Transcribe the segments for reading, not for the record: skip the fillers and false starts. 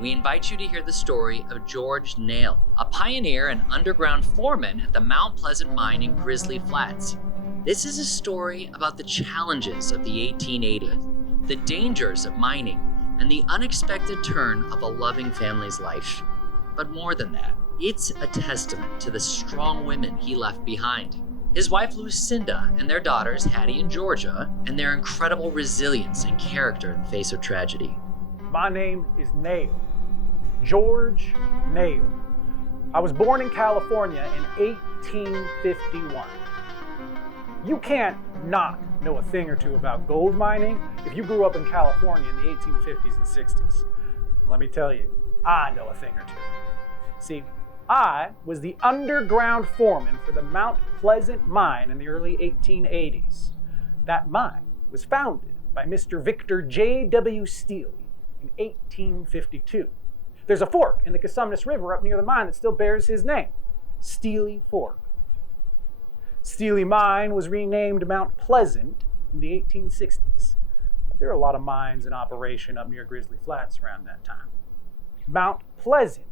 we invite you to hear the story of George Nail, a pioneer and underground foreman at the Mount Pleasant mine in Grizzly Flats. This is a story about the challenges of the 1880s, the dangers of mining, and the unexpected turn of a loving family's life. But more than that, it's a testament to the strong women he left behind. His wife Lucinda and their daughters Hattie and Georgia, and their incredible resilience and character in the face of tragedy. My name is Nail, George Nail. I was born in California in 1851. You can't not know a thing or two about gold mining if you grew up in California in the 1850s and 60s. Let me tell you, I know a thing or two. See, I was the underground foreman for the Mount Pleasant mine in the early 1880s. That mine was founded by Mr. Victor J.W. Steele in 1852. There's a fork in the Cosumnes River up near the mine that still bears his name, Steely Fork. Steely Mine was renamed Mount Pleasant in the 1860s. There are a lot of mines in operation up near Grizzly Flats around that time. Mount Pleasant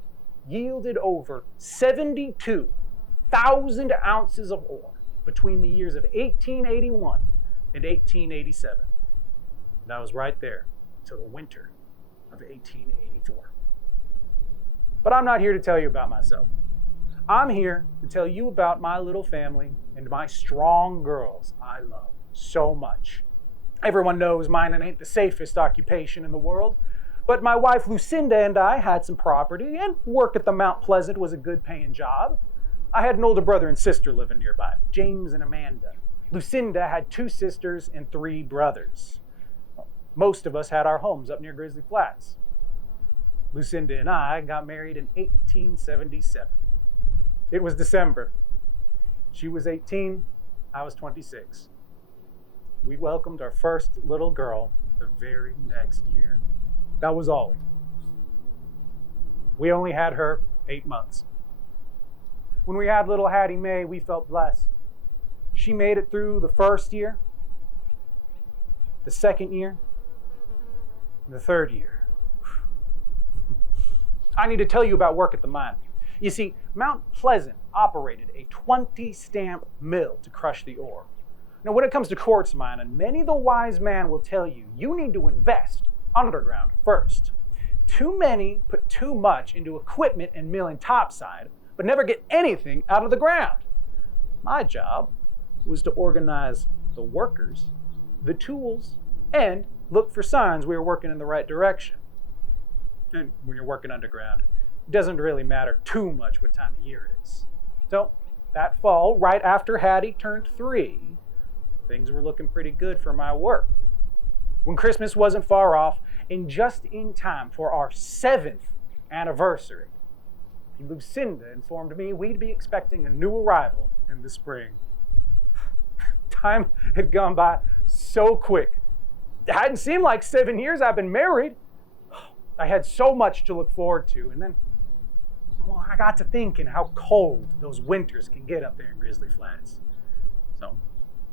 yielded over 72,000 ounces of ore between the years of 1881 and 1887. And I was right there till the winter of 1884. But I'm not here to tell you about myself. I'm here to tell you about my little family and my strong girls I love so much. Everyone knows mining ain't the safest occupation in the world, but my wife Lucinda and I had some property, and work at the Mount Pleasant was a good paying job. I had an older brother and sister living nearby, James and Amanda. Lucinda had 2 sisters and 3 brothers. Most of us had our homes up near Grizzly Flats. Lucinda and I got married in 1877. It was December. She was 18, I was 26. We welcomed our first little girl the very next year. That was Ollie. We only had her 8 months. When we had little Hattie Mae, we felt blessed. She made it through the first year, the second year, and the third year. I need to tell you about work at the mine. You see, Mount Pleasant operated a 20-stamp mill to crush the ore. Now, when it comes to quartz mining, many the wise man will tell you, you need to invest underground first. Too many put too much into equipment and milling topside, but never get anything out of the ground. My job was to organize the workers, the tools, and look for signs we were working in the right direction. And when you're working underground, it doesn't really matter too much what time of year it is. So that fall, right after Hattie turned 3, things were looking pretty good for my work. When Christmas wasn't far off, and just in time for our 7th anniversary, Lucinda informed me we'd be expecting a new arrival in the spring. Time had gone by so quick. It hadn't seemed like 7 years I've been married. I had so much to look forward to, and then I got to thinking how cold those winters can get up there in Grizzly Flats. So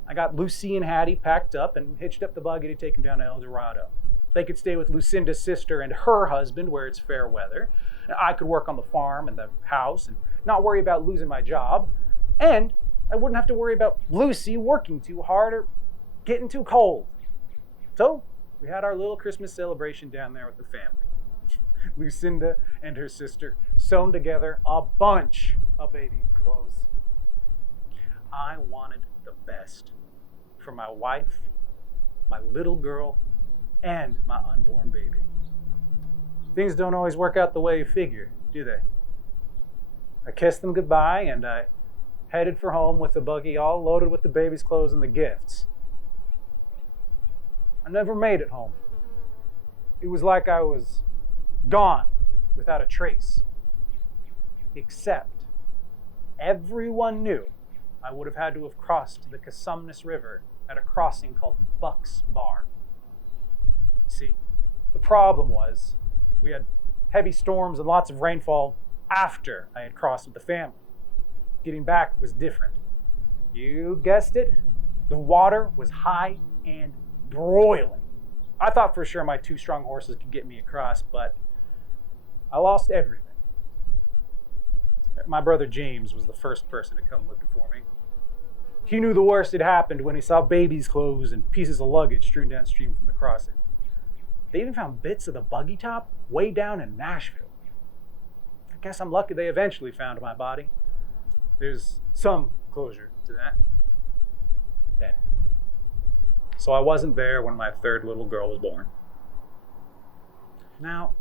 I got Lucy and Hattie packed up and hitched up the buggy to take them down to El Dorado. They could stay with Lucinda's sister and her husband where it's fair weather. I could work on the farm and the house and not worry about losing my job. And I wouldn't have to worry about Lucy working too hard or getting too cold. So we had our little Christmas celebration down there with the family. Lucinda and her sister sewn together a bunch of baby clothes. I wanted the best for my wife, my little girl, and my unborn baby. Things don't always work out the way you figure, do they? I kissed them goodbye and I headed for home with the buggy all loaded with the baby's clothes and the gifts. I never made it home. It was like I was gone without a trace. Except everyone knew I would have had to have crossed the Cosumnes River at a crossing called Buck's Bar. See, the problem was we had heavy storms and lots of rainfall after I had crossed with the family. Getting back was different. You guessed it, the water was high and broiling. I thought for sure my 2 strong horses could get me across, but I lost everything. My brother James was the first person to come looking for me. He knew the worst had happened when he saw babies' clothes and pieces of luggage strewn downstream from the crossing. They even found bits of the buggy top way down in Nashville. I guess I'm lucky they eventually found my body. There's some closure to that. Yeah. So I wasn't there when my third little girl was born. Now,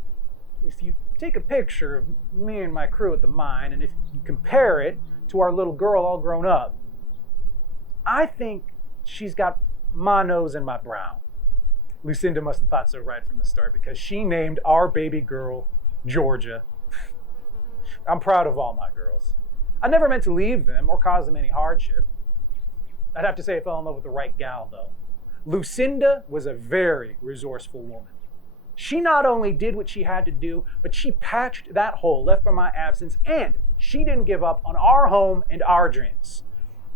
if you take a picture of me and my crew at the mine, and if you compare it to our little girl all grown up, I think she's got my nose and my brow. Lucinda must have thought so right from the start because she named our baby girl Georgia. I'm proud of all my girls. I never meant to leave them or cause them any hardship. I'd have to say I fell in love with the right gal, though. Lucinda was a very resourceful woman. She not only did what she had to do, but she patched that hole left by my absence, and she didn't give up on our home and our dreams.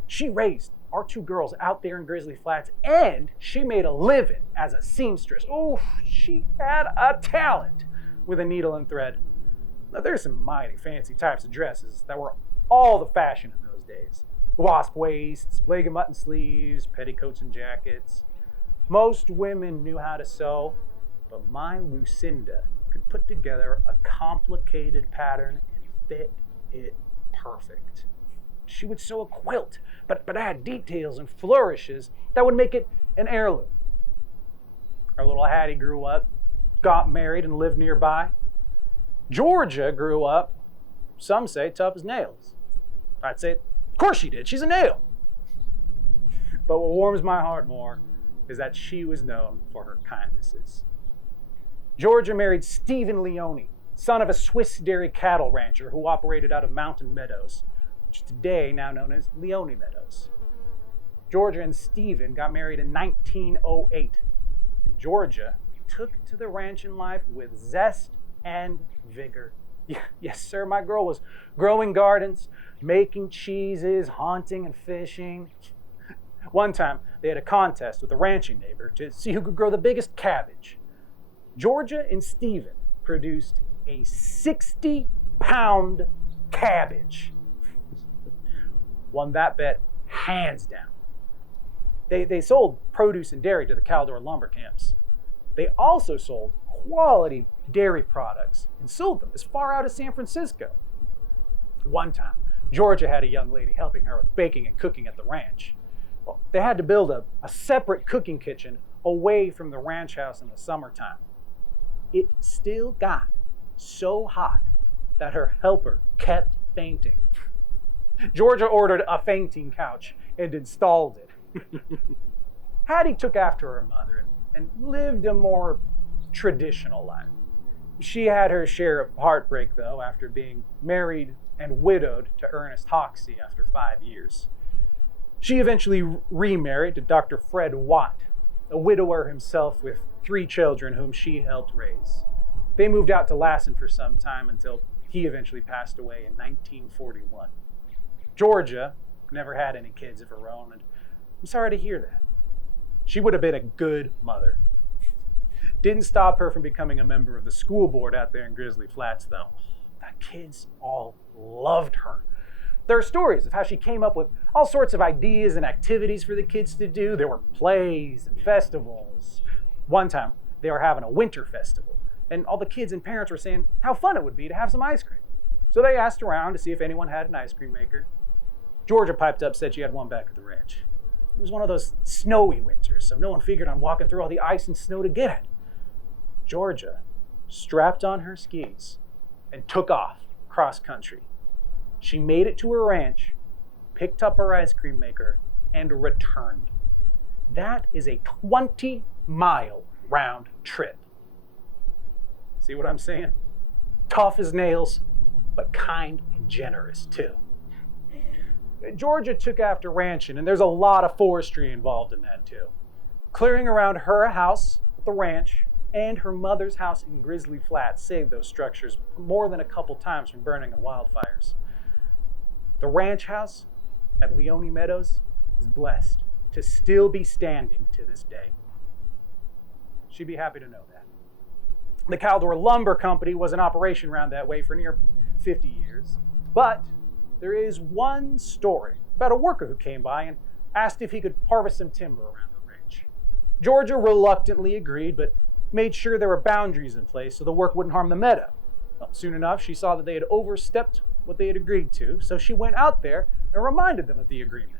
She raised our two girls out there in Grizzly Flats, and she made a living as a seamstress. Oh, she had a talent with a needle and thread. Now, there's some mighty fancy types of dresses that were all the fashion in those days. Wasp waists, leg and mutton sleeves, petticoats and jackets. Most women knew how to sew, but my Lucinda could put together a complicated pattern and fit it perfect. She would sew a quilt, but add details and flourishes that would make it an heirloom. Our little Hattie grew up, got married, and lived nearby. Georgia grew up, some say, tough as nails. I'd say, of course she did. She's a nail. But what warms my heart more is that she was known for her kindnesses. Georgia married Stephen Leoni, son of a Swiss dairy cattle rancher who operated out of Mountain Meadows, which is today now known as Leoni Meadows. Georgia and Stephen got married in 1908. And Georgia took to the ranching life with zest and vigor. Yes, sir, my girl was growing gardens, making cheeses, hunting and fishing. One time, they had a contest with a ranching neighbor to see who could grow the biggest cabbage. Georgia and Stephen produced a 60-pound cabbage. Won that bet hands down. They sold produce and dairy to the Caldor lumber camps. They also sold quality dairy products and sold them as far out as San Francisco. One time, Georgia had a young lady helping her with baking and cooking at the ranch. Well, they had to build a separate cooking kitchen away from the ranch house in the summertime. It still got so hot that her helper kept fainting. Georgia ordered a fainting couch and installed it. Hattie took after her mother and lived a more traditional life. She had her share of heartbreak, though, after being married and widowed to Ernest Hoxie after 5 years. She eventually remarried to Dr. Fred Watt, a widower himself with 3 children whom she helped raise. They moved out to Lassen for some time until he eventually passed away in 1941. Georgia never had any kids of her own, and I'm sorry to hear that. She would have been a good mother. Didn't stop her from becoming a member of the school board out there in Grizzly Flats, though. The kids all loved her. There are stories of how she came up with all sorts of ideas and activities for the kids to do. There were plays and festivals. One time, they were having a winter festival, and all the kids and parents were saying how fun it would be to have some ice cream. So they asked around to see if anyone had an ice cream maker. Georgia piped up, said she had one back at the ranch. It was one of those snowy winters, so no one figured on walking through all the ice and snow to get it. Georgia strapped on her skis and took off cross country. She made it to her ranch, picked up her ice cream maker, and returned. That is a 20-mile round trip. See what I'm saying? Tough as nails, but kind and generous too. Georgia took after ranching, and there's a lot of forestry involved in that too. Clearing around her house at the ranch and her mother's house in Grizzly Flats saved those structures more than a couple times from burning in wildfires. The ranch house at Leoni Meadows is blessed to still be standing to this day. She'd be happy to know that. The Caldor Lumber Company was in operation around that way for near 50 years. But there is one story about a worker who came by and asked if he could harvest some timber around the ranch. Georgia reluctantly agreed, but made sure there were boundaries in place so the work wouldn't harm the meadow. Well, soon enough, she saw that they had overstepped what they had agreed to, so she went out there and reminded them of the agreement.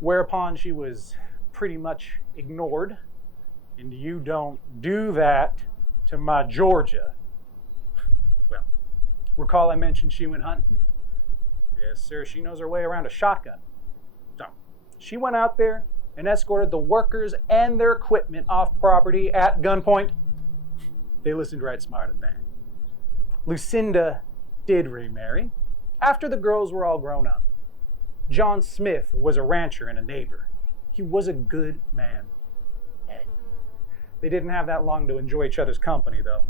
Whereupon she was pretty much ignored. And you don't do that to my Georgia. Well, recall I mentioned she went hunting? Yes, sir, she knows her way around a shotgun. So, she went out there and escorted the workers and their equipment off property at gunpoint. They listened right smart at that. Lucinda did remarry after the girls were all grown up. John Smith was a rancher and a neighbor. He was a good man. They didn't have that long to enjoy each other's company, though.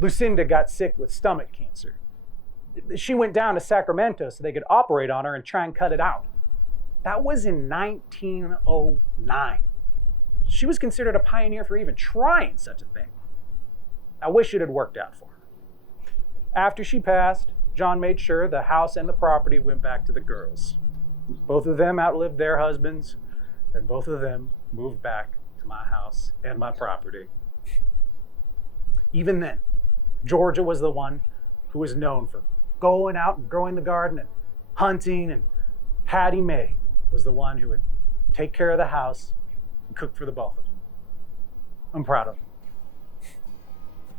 Lucinda got sick with stomach cancer. She went down to Sacramento so they could operate on her and try and cut it out. That was in 1909. She was considered a pioneer for even trying such a thing. I wish it had worked out for her. After she passed, John made sure the house and the property went back to the girls. Both of them outlived their husbands, and both of them moved back to my house and my property. Even then, Georgia was the one who was known for going out and growing the garden and hunting, and Hattie Mae was the one who would take care of the house and cook for the both of them. I'm proud of them.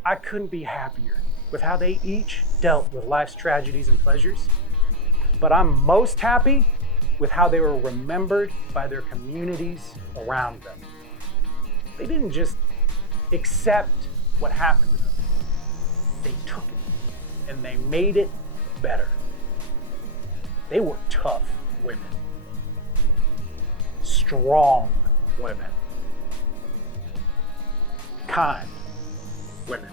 I couldn't be happier with how they each dealt with life's tragedies and pleasures, but I'm most happy with how they were remembered by their communities around them. They didn't just accept what happened to them. They took it and they made it better. They were tough women. Strong women. Kind women.